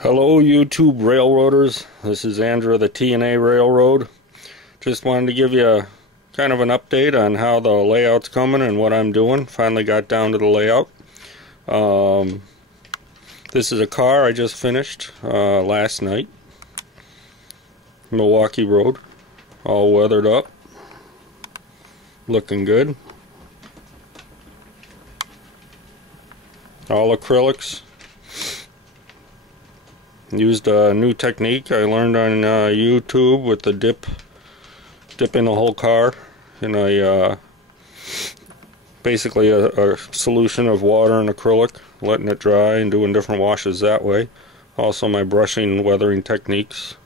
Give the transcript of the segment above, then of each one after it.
Hello YouTube Railroaders, this is Andrew of the T&A Railroad. Just wanted to give you kind of an update on how the layout's coming and what I'm doing. Finally got down to the layout. This is a car I just finished last night. Milwaukee Road, all weathered up, looking good. All acrylics. Used a new technique I learned on YouTube with the dipping the whole car in a basically a solution of water and acrylic, letting it dry and doing different washes that way. Also my brushing and weathering techniques,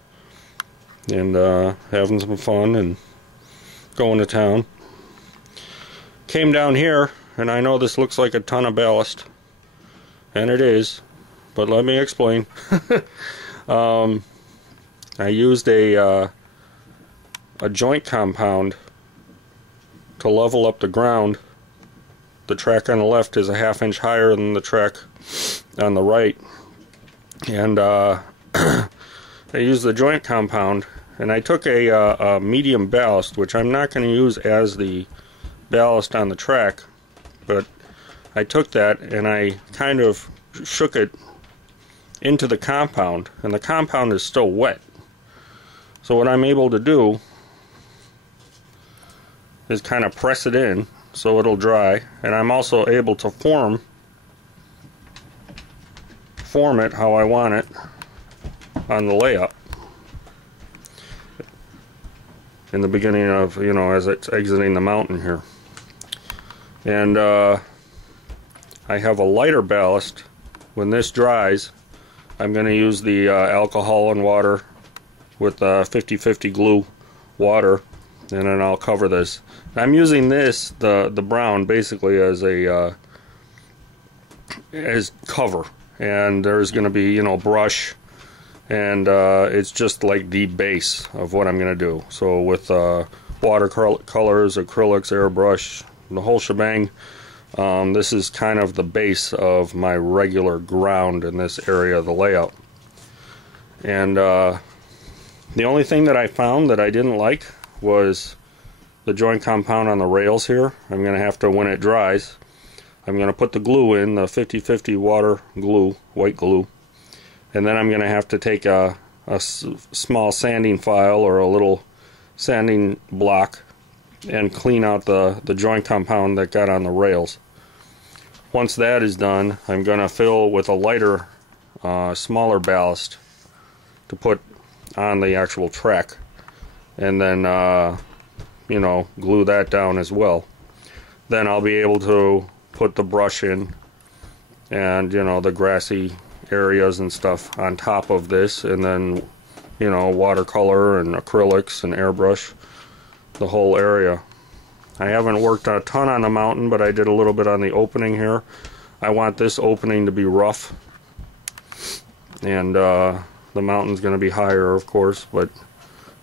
and having some fun and going to town. Came down here, and I know this looks like a ton of ballast, and it is. But let me explain. I used a joint compound to level up the ground. The track on the left is a ½ inch higher than the track on the right, and I used the joint compound, and I took a medium ballast, which I'm not going to use as the ballast on the track, but I took that and I kind of shook it into the compound, and the compound is still wet. So what I'm able to do is kind of press it in so it'll dry, and I'm also able to form it how I want it on the layout in the beginning of, as it's exiting the mountain here. And I have a lighter ballast. When this dries, I'm going to use the alcohol and water with 50-50 glue water, and then I'll cover this. I'm using this, the brown, basically as a as cover, and there's going to be brush, and it's just like the base of what I'm going to do. So with watercolors, acrylics, airbrush, the whole shebang. This is kind of the base of my regular ground in this area of the layout. And the only thing that I found that I didn't like was the joint compound on the rails here. I'm going to have to, when it dries, I'm going to put the glue in, the 50-50 water glue, white glue, and then I'm going to have to take a small sanding file or a little sanding block and clean out the joint compound that got on the rails. Once that is done, I'm going to fill with a lighter, smaller ballast to put on the actual track, and then glue that down as well. Then I'll be able to put the brush in and the grassy areas and stuff on top of this, and then watercolor and acrylics and airbrush the whole area. I haven't worked a ton on the mountain, but I did a little bit on the opening here. I want this opening to be rough, and the mountain's going to be higher, of course, but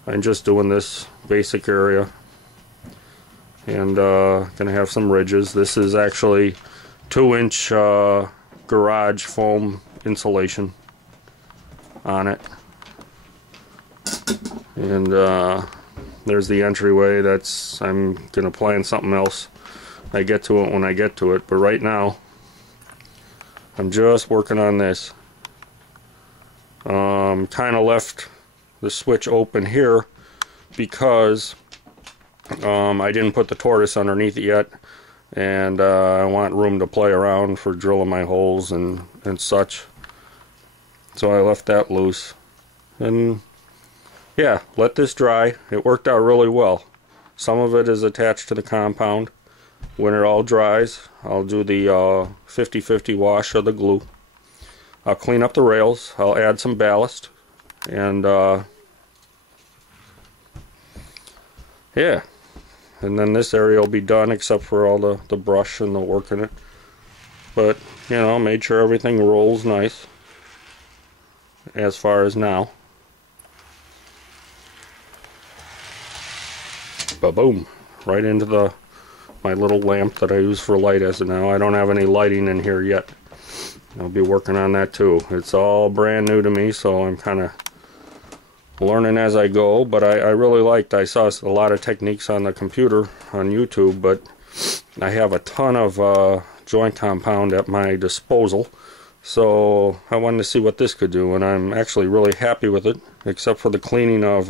I'm just doing this basic area, and going to have some ridges. This is actually 2-inch garage foam insulation on it, and there's the entryway. I'm gonna plan something else. I get to it when I get to it, but right now I'm just working on this. Kind of left the switch open here because I didn't put the tortoise underneath it yet, and I want room to play around for drilling my holes and such. So I left that loose, and yeah, let this dry. It worked out really well. Some of it is attached to the compound. When it all dries, I'll do the 50-50 wash of the glue. I'll clean up the rails. I'll add some ballast, and yeah, and then this area will be done except for all the brush and the work in it. But made sure everything rolls nice as far as now. Ba-boom, right into my little lamp that I use for light as of now. I don't have any lighting in here yet. I'll be working on that too. It's all brand new to me, so I'm kind of learning as I go, but I really liked. I saw a lot of techniques on the computer on YouTube, but I have a ton of joint compound at my disposal, so I wanted to see what this could do, and I'm actually really happy with it, except for the cleaning of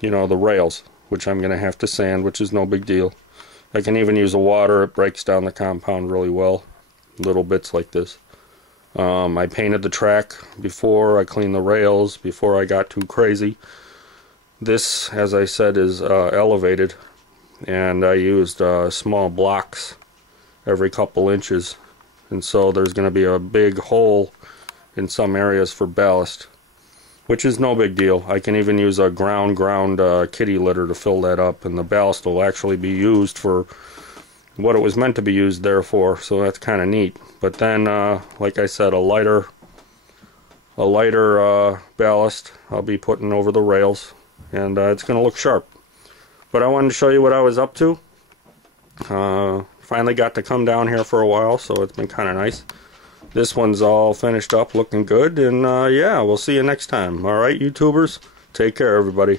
you know, the rails, which I'm going to have to sand, which is no big deal. I can even use the water. It breaks down the compound really well, little bits like this. I painted the track before I cleaned the rails, before I got too crazy. This, as I said, is elevated, and I used small blocks every couple inches, and so there's going to be a big hole in some areas for ballast, which is no big deal. I can even use a ground kitty litter to fill that up, and the ballast will actually be used for what it was meant to be used there for, so that's kind of neat. But then, like I said, a lighter ballast I'll be putting over the rails, and it's going to look sharp. But I wanted to show you what I was up to. Finally got to come down here for a while, so it's been kind of nice. This one's all finished up, looking good, and yeah, we'll see you next time. Alright, YouTubers? Take care, everybody.